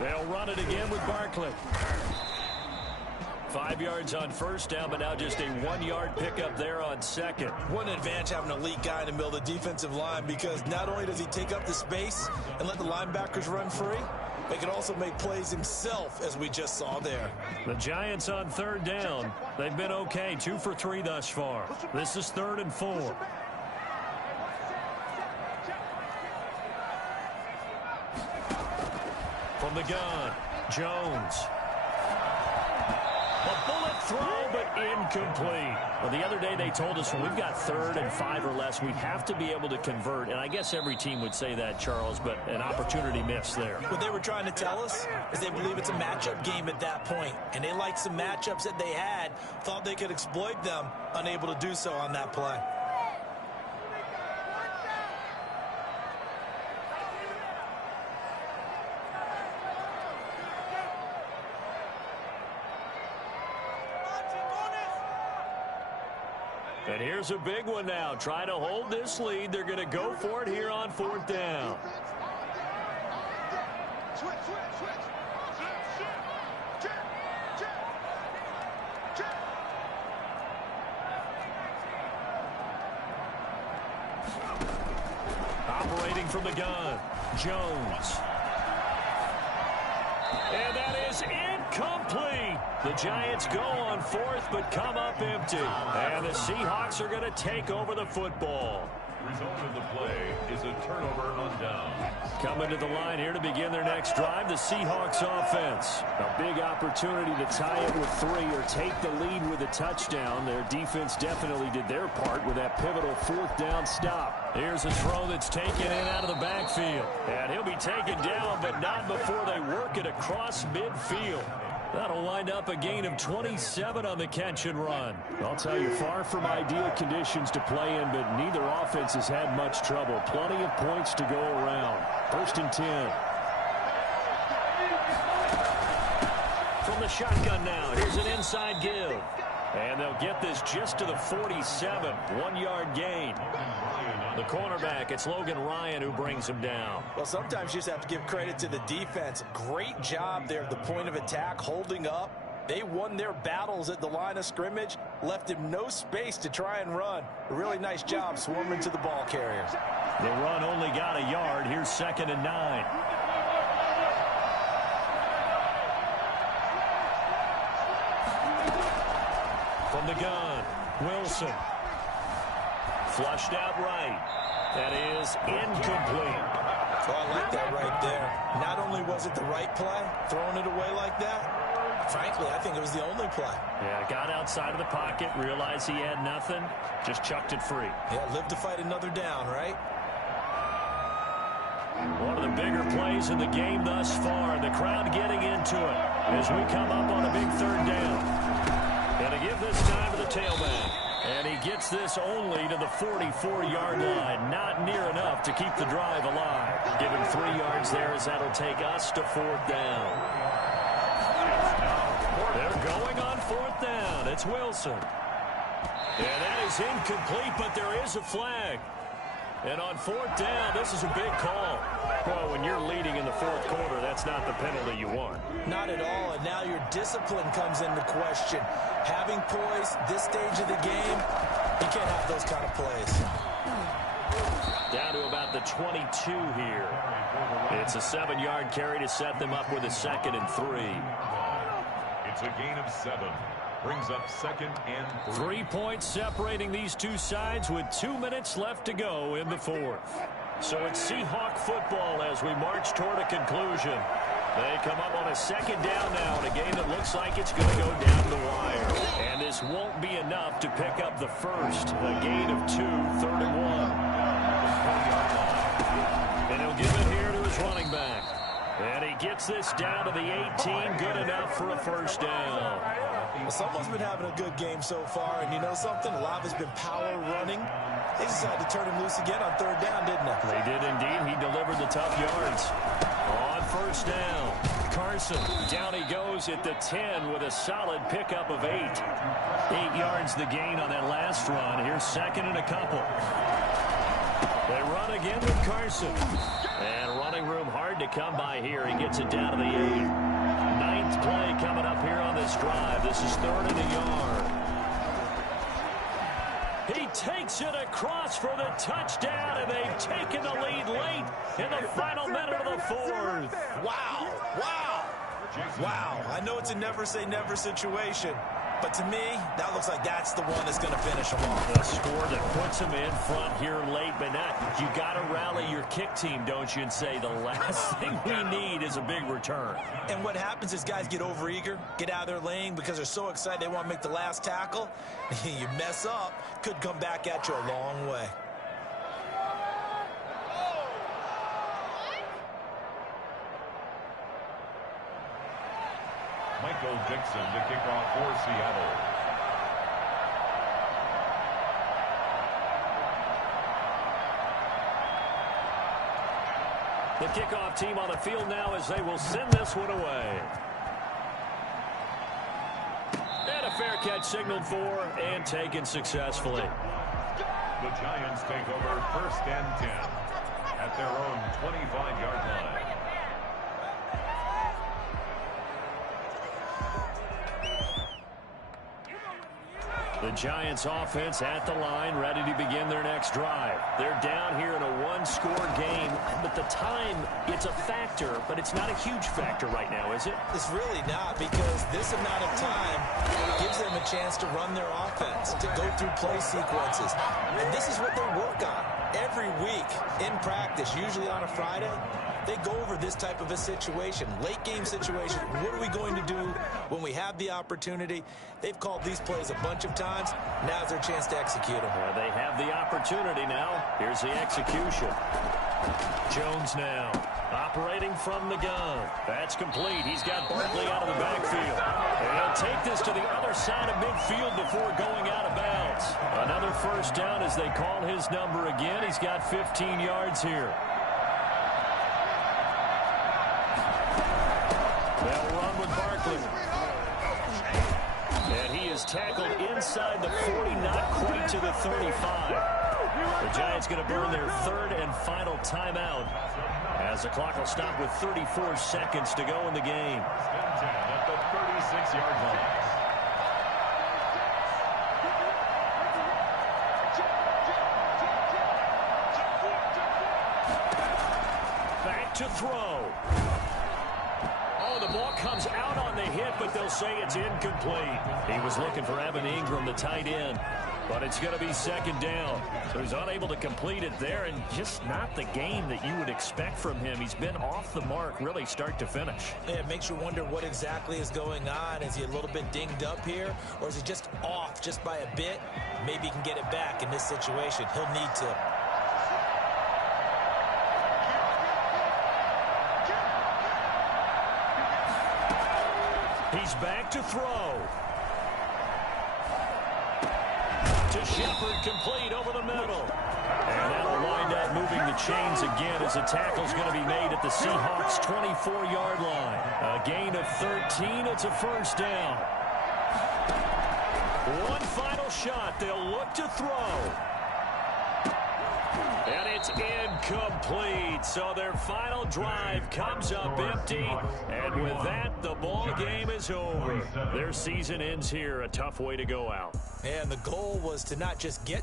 They'll run it again with Barkley. 5 yards on first down, but now just a 1-yard pickup there on second. What an advantage having an elite guy in the middle of the defensive line, because not only does he take up the space and let the linebackers run free, but he can also make plays himself, as we just saw there. The Giants on third down. They've been okay, 2 for 3 thus far. This is 3rd and 4. From the gun, Jones. A bullet throw, but incomplete. Well, the other day they told us when we've got 3rd and 5 or less, we have to be able to convert. And I guess every team would say that, Charles, but an opportunity missed there. What they were trying to tell us is they believe it's a matchup game at that point. And they liked some matchups that they had, thought they could exploit them, unable to do so on that play. And here's a big one now. Trying to hold this lead. They're going to go for it here on 4th down. Operating from the gun, Jones. And that is incomplete. The Giants go on 4th, but come up empty. And the Seahawks are going to take over the football. Result of the play is a turnover on down. Coming to the line here to begin their next drive, the Seahawks offense. A big opportunity to tie it with 3 or take the lead with a touchdown. Their defense definitely did their part with that pivotal 4th down stop. Here's a throw that's taken in out of the backfield. And he'll be taken down, but not before they work it across midfield. That'll wind up a gain of 27 on the catch and run. I'll tell you, far from ideal conditions to play in, but neither offense has had much trouble. Plenty of points to go around. 1st and 10. From the shotgun now, here's an inside give. And they'll get this just to the 47. 1-yard gain. The cornerback, it's Logan Ryan who brings him down. Well, sometimes you just have to give credit to the defense. Great job there at the point of attack, holding up. They won their battles at the line of scrimmage, left him no space to try and run. A really nice job swarming to the ball carrier. The run only got a yard. Here's 2nd and 9. From the gun, Wilson. Flushed out right. That is incomplete. Oh, I like that right there. Not only was it the right play, throwing it away like that, frankly, I think it was the only play. Yeah, got outside of the pocket, realized he had nothing, just chucked it free. Yeah, live to fight another down, right? One of the bigger plays in the game thus far. The crowd getting into it as we come up on a big 3rd down. And to give this time to the tailback. And he gets this only to the 44-yard line. Not near enough to keep the drive alive. Give him 3 yards there as that'll take us to 4th down. They're going on 4th down. It's Wilson. And that is incomplete, but there is a flag. And on 4th down, this is a big call. Well, when you're leading in the 4th quarter, that's not the penalty you want. Not at all, and now your discipline comes into question. Having poise this stage of the game, you can't have those kind of plays. Down to about the 22 here. It's a 7-yard carry to set them up with a 2nd and 3. It's a gain of 7. Brings up 2nd and 3. 3 points separating these two sides with 2 minutes left to go in the 4th. So it's Seahawk football as we march toward a conclusion. They come up on a 2nd down now in a game that looks like it's going to go down the wire. And this won't be enough to pick up the first. A gain of 2, 3rd and 1. And he'll give it here to his running back. And he gets this down to the 18. Good enough for a 1st down. Well, someone's been having a good game so far, and you know something? A lot has been power running. They decided to turn him loose again on 3rd down, didn't they? They did indeed. He delivered the tough yards. On 1st down, Carson, down he goes at the 10 with a solid pickup of 8. 8 yards the gain on that last run. Here's 2nd and a couple. They run again with Carson. And run running room hard to come by here. He gets it down to the 8. Ninth play coming up here on this drive. This is 3rd and a yard. He takes it across for the touchdown, and they've taken the lead late in the final minute of the 4th. Wow. Wow. Wow. I know it's a never-say-never situation, but to me, that looks like that's the one that's going to finish them off. A score that puts them in front here late, but now you got to rally your kick team, don't you, and say the last thing we need is a big return. And what happens is guys get overeager, get out of their lane because they're so excited they want to make the last tackle. You mess up, could come back at you a long way. Michael Dixon to kick off for Seattle. The kickoff team on the field now as they will send this one away. And a fair catch signaled for and taken successfully. The Giants take over 1st and 10 at their own 25-yard line. The Giants offense at the line, ready to begin their next drive. They're down here in a one-score game, but the time, it's a factor, but it's not a huge factor right now, is it? It's really not, because this amount of time gives them a chance to run their offense, to go through play sequences. And this is what they work on every week in practice, usually on a Friday. They go over this type of a situation, late game situation. What are we going to do when we have the opportunity? They've called these plays a bunch of times. Now's their chance to execute them. They have the opportunity now. Here's the execution. Jones now operating from the gun. That's complete. He's got Barkley out of the backfield. And he'll take this to the other side of midfield before going out of bounds. Another first down as they call his number again. He's got 15 yards here. They'll run with Barkley. And he is tackled inside the 40, not quite to the 35. The Giants going to burn their 3rd and final timeout as the clock will stop with 34 seconds to go in the game. 10 at the 36-yard line. Back to throw. The ball comes out on the hit, but they'll say it's incomplete. He was looking for Evan Ingram, the tight end, but it's going to be 2nd down. So he's unable to complete it there, and just not the game that you would expect from him. He's been off the mark, really start to finish. Yeah, it makes you wonder what exactly is going on. Is he a little bit dinged up here, or is he just off just by a bit? Maybe he can get it back in this situation. He'll need to. He's back to throw. To Shepard, complete over the middle. And that'll wind up moving the chains again as the tackle's going to be made at the Seahawks' 24-yard line. A gain of 13. It's a first down. One final shot. They'll look to throw. And it's incomplete. So their final drive comes up empty. And with that, the ball game is over. Their season ends here. A tough way to go out. And the goal was to not just get